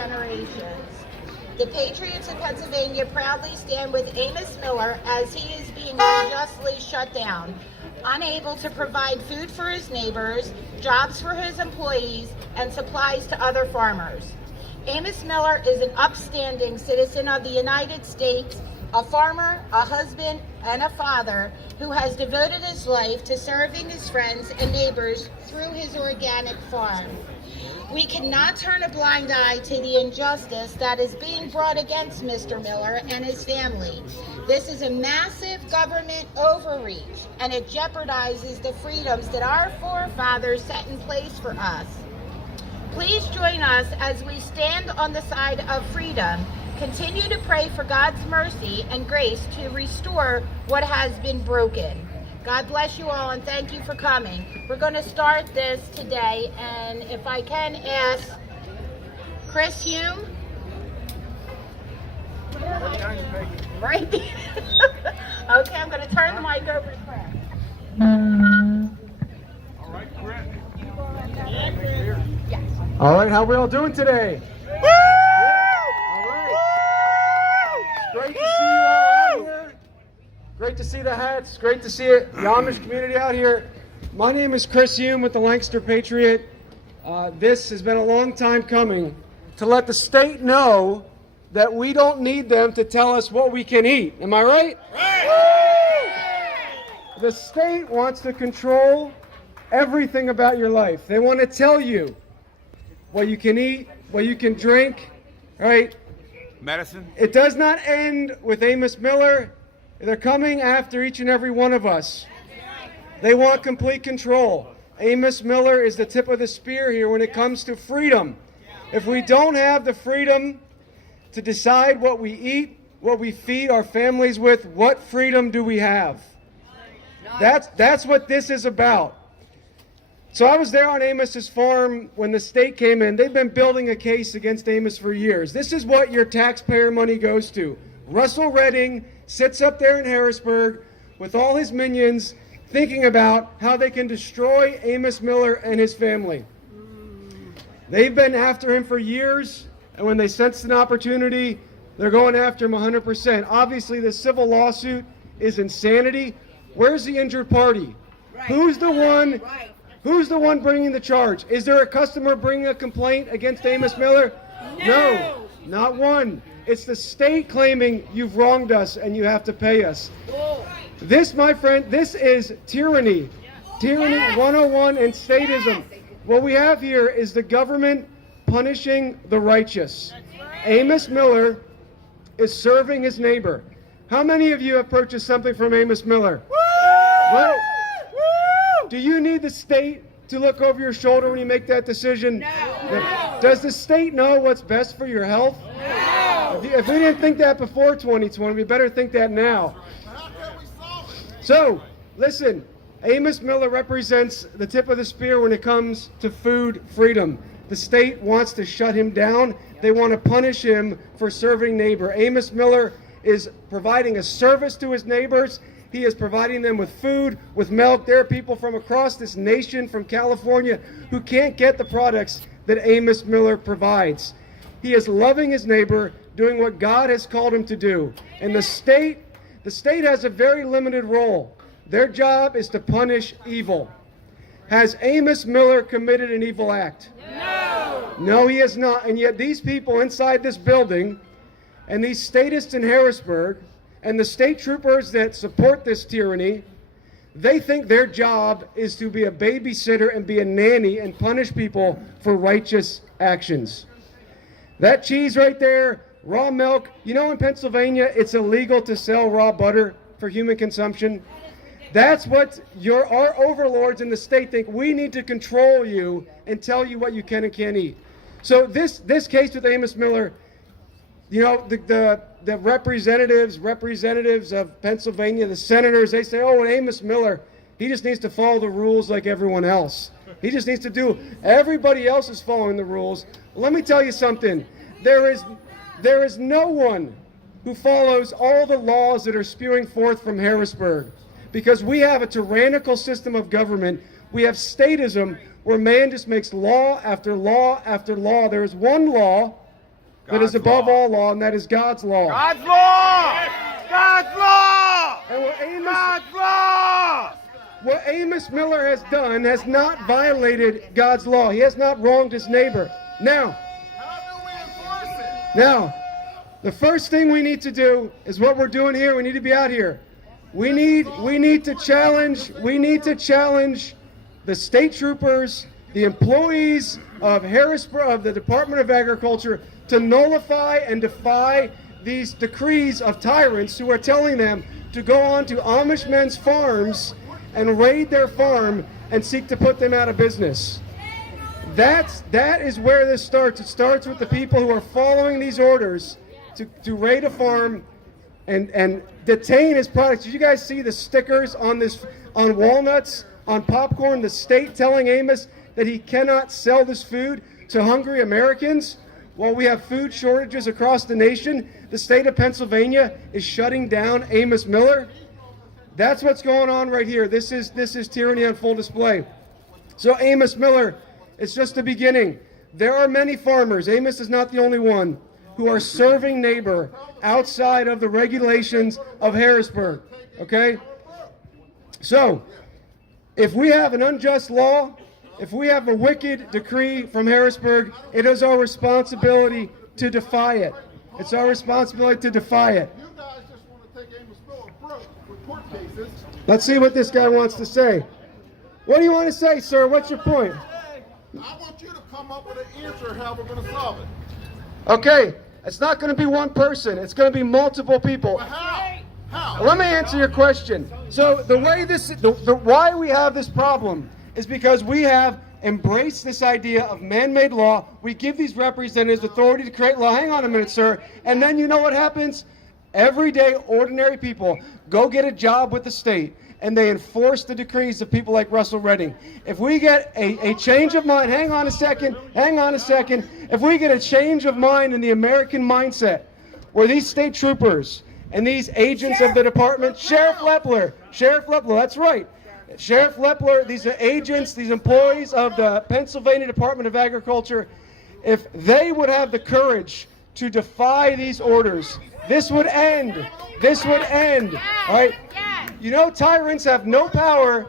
generations. The Patriots of Pennsylvania proudly stand with Amos Miller as he is being unjustly shut down, unable to provide food for his neighbors, jobs for his employees, and supplies to other farmers. Amos Miller is an upstanding citizen of the United States, a farmer, a husband, and a father who has devoted his life to serving his friends and neighbors through his organic farm. We cannot turn a blind eye to the injustice that is being brought against Mr. Miller and his family. This is a massive government overreach, and it jeopardizes the freedoms that our forefathers set in place for us. Please join us as we stand on the side of freedom. Continue to pray for God's mercy and grace to restore what has been broken. God bless you all, and thank you for coming. We're going to start this today, and if I can ask Chris Hume. Right? Okay, I'm going to turn the mic over to Chris. All right, Chris. Yes. All right, how are we all doing today? Woo! All right. It's great to see you all out here. Great to see the hats. Great to see the Amish community out here. My name is Chris Hume with the Lancaster Patriot. This has been a long time coming to let the state know that we don't need them to tell us what we can eat. Am I right? Right. The state wants to control everything about your life. They want to tell you what you can eat, what you can drink, right? Medicine. It does not end with Amos Miller. They're coming after each and every one of us. They want complete control. Amos Miller is the tip of the spear here when it comes to freedom. If we don't have the freedom to decide what we eat, what we feed our families with, what freedom do we have? That's what this is about. So I was there on Amos's farm when the state came in. They've been building a case against Amos for years. This is what your taxpayer money goes to. Russell Redding sits up there in Harrisburg with all his minions thinking about how they can destroy Amos Miller and his family. They've been after him for years, and when they sense an opportunity, they're going after him 100%. Obviously, the civil lawsuit is insanity. Where's the injured party? Right. Who's the one? Right. Who's the one bringing the charge? Is there a customer bringing a complaint against Amos Miller? No, not one. It's the state claiming you've wronged us and you have to pay us. Whoa. This, my friend, this is tyranny. Tyranny 101 and statism. What we have here is the government punishing the righteous. Amos Miller is serving his neighbor. How many of you have purchased something from Amos Miller? What? Do you need the state to look over your shoulder when you make that decision? No. Does the state know what's best for your health? No. If we didn't think that before 2020, we better think that now. So, listen, Amos Miller represents the tip of the spear when it comes to food freedom. The state wants to shut him down. They want to punish him for serving neighbor. Amos Miller is providing a service to his neighbors. He is providing them with food, with milk. There are people from across this nation, from California, who can't get the products that Amos Miller provides. He is loving his neighbor, doing what God has called him to do. And the state has a very limited role. Their job is to punish evil. Has Amos Miller committed an evil act? No. No, he has not. And yet these people inside this building, and these statists in Harrisburg, and the state troopers that support this tyranny, they think their job is to be a babysitter and be a nanny and punish people for righteous actions. That cheese right there, raw milk, you know in Pennsylvania it's illegal to sell raw butter for human consumption. That's what our overlords in the state think. We need to control you and tell you what you can and can't eat. So this case with Amos Miller, you know, the representatives of Pennsylvania, the senators, they say, oh, and Amos Miller, he just needs to follow the rules like everyone else. He just needs to do, everybody else is following the rules. Let me tell you something. There is no one who follows all the laws that are spewing forth from Harrisburg, because we have a tyrannical system of government. We have statism where man just makes law after law after law. There is one law that is above all law, and that is God's law. God's law! God's law! And God's law! what Amos Miller has done has not violated God's law. He has not wronged his neighbor. Now, the first thing we need to do is what we're doing here. We need to be out here. We need to challenge the state troopers, the employees of Harrisburg, of the Department of Agriculture, to nullify and defy these decrees of tyrants who are telling them to go on to Amish men's farms and raid their farm and seek to put them out of business. That is where this starts. It starts with the people who are following these orders to raid a farm and detain his products. Did you guys see the stickers on walnuts, on popcorn, the state telling Amos that he cannot sell this food to hungry Americans? While we have food shortages across the nation, the state of Pennsylvania is shutting down Amos Miller. That's what's going on right here. This is tyranny on full display. So Amos Miller, it's just the beginning. There are many farmers, Amos is not the only one, who are serving neighbor outside of the regulations of Harrisburg. Okay? So, if we have an unjust law, if we have a wicked decree from Harrisburg, it is our responsibility to defy it. It's our responsibility to defy it. You guys just want to take Amos Miller broke with court cases. Let's see what this guy wants to say. What do you want to say, sir? What's your point? I want you to come up with an answer how we're going to solve it. Okay, it's not going to be one person. It's going to be multiple people. But how? How? Let me answer your question. So the way why we have this problem is because we have embraced this idea of man-made law. We give these representatives authority to create law. Hang on a minute, sir. And then you know what happens? Everyday, ordinary people go get a job with the state, and they enforce the decrees of people like Russell Redding. If we get a change of mind, hang on a second. If we get a change of mind in the American mindset, where these state troopers and these agents of the department, Sheriff Lepler, that's right. Sheriff Lepler, these are agents, these employees of the Pennsylvania Department of Agriculture, if they would have the courage to defy these orders, this would end. All right? You know, tyrants have no power.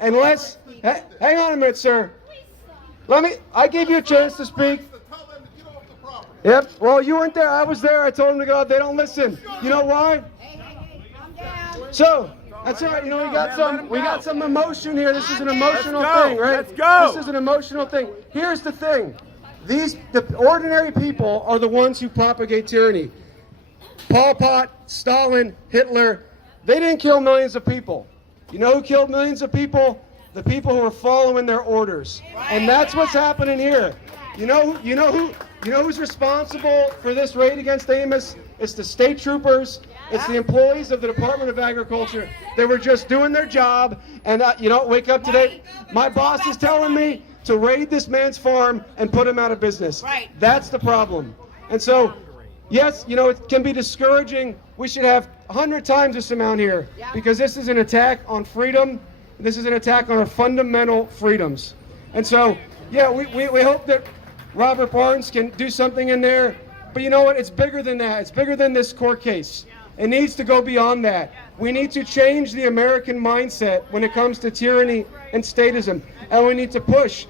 Unless, hang on a minute, sir. I gave you a chance to speak. Yep, well, you weren't there. I was there. I told them to go out. They don't listen. You know why? So, that's all right. You know, we got some emotion here. This is an emotional thing, right? Let's go. This is an emotional thing. Here's the thing. The ordinary people are the ones who propagate tyranny. Pol Pot, Stalin, Hitler, they didn't kill millions of people. You know who killed millions of people? The people who are following their orders. And that's what's happening here. You know who's responsible for this raid against Amos? It's the state troopers. It's the employees of the Department of Agriculture. They were just doing their job. And wake up today. My boss is telling me to raid this man's farm and put him out of business. Right. That's the problem. And so, yes, it can be discouraging. We should have 100 times this amount here because this is an attack on freedom. This is an attack on our fundamental freedoms. And so, yeah, we hope that Robert Barnes can do something in there. But you know what? It's bigger than that. It's bigger than this court case. It needs to go beyond that. We need to change the American mindset when it comes to tyranny and statism. And we need to push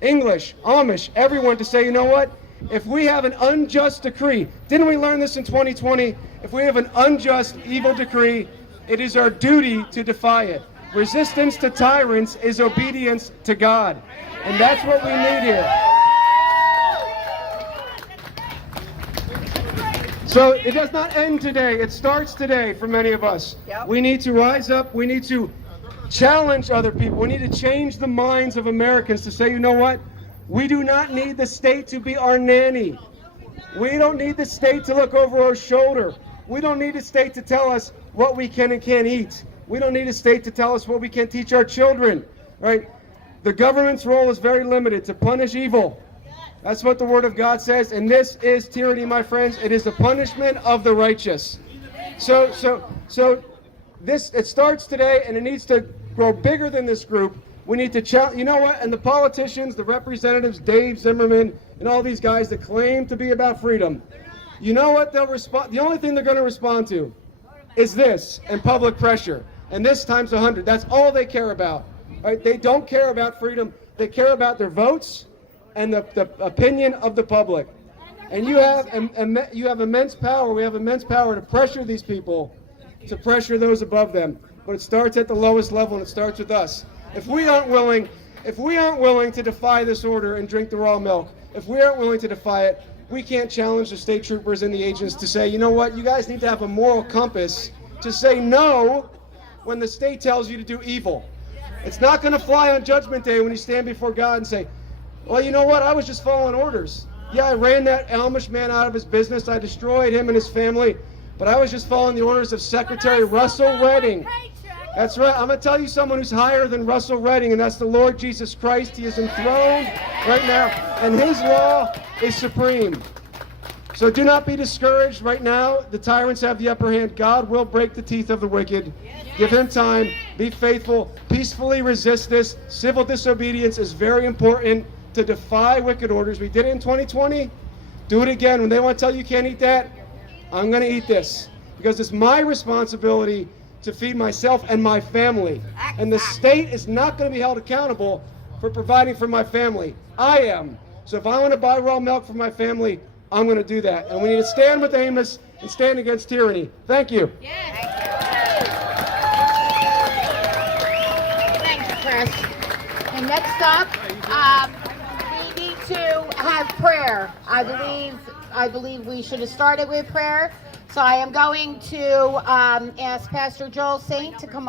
English, Amish, everyone to say, you know what? If we have an unjust decree, didn't we learn this in 2020? If we have an unjust, evil decree, it is our duty to defy it. Resistance to tyrants is obedience to God. And that's what we need here. So it does not end today. It starts today for many of us. We need to rise up. We need to challenge other people. We need to change the minds of Americans to say, you know what? We do not need the state to be our nanny. We don't need the state to look over our shoulder. We don't need the state to tell us what we can and can't eat. We don't need a state to tell us what we can teach our children, right? The government's role is very limited, to punish evil. That's what the Word of God says, and this is tyranny, my friends. It is the punishment of the righteous. So it starts today, and it needs to grow bigger than this group. We need to challenge, you know what? And the politicians, the representatives, Dave Zimmerman, and all these guys that claim to be about freedom, you know what they'll respond? The only thing they're going to respond to is this and public pressure. And this times 100. That's all they care about. Right? They don't care about freedom. They care about their votes and the opinion of the public. And you have immense power. We have immense power to pressure these people, to pressure those above them. But it starts at the lowest level, and it starts with us. If we aren't willing to defy this order and drink the raw milk, if we aren't willing to defy it, we can't challenge the state troopers and the agents to say, you know what, you guys need to have a moral compass to say no when the state tells you to do evil. It's not going to fly on Judgment Day when you stand before God and say, well, you know what, I was just following orders. Yeah, I ran that Amish man out of his business. I destroyed him and his family. But I was just following the orders of Secretary Russell Redding. That's right. I'm going to tell you someone who's higher than Russell Redding, and that's the Lord Jesus Christ. He is enthroned right now, and his law is supreme. So do not be discouraged right now. The tyrants have the upper hand. God will break the teeth of the wicked. Give him time. Be faithful. Peacefully resist this. Civil disobedience is very important to defy wicked orders. We did it in 2020. Do it again. When they want to tell you can't eat that, I'm going to eat this. Because it's my responsibility to feed myself and my family. And the state is not going to be held accountable for providing for my family. I am. So if I want to buy raw milk for my family, I'm going to do that. And we need to stand with Amos and stand against tyranny. Thank you. Thanks, Chris. And next up, we need to have prayer. I believe we should have started with prayer. So I am going to ask Pastor Joel Saint to come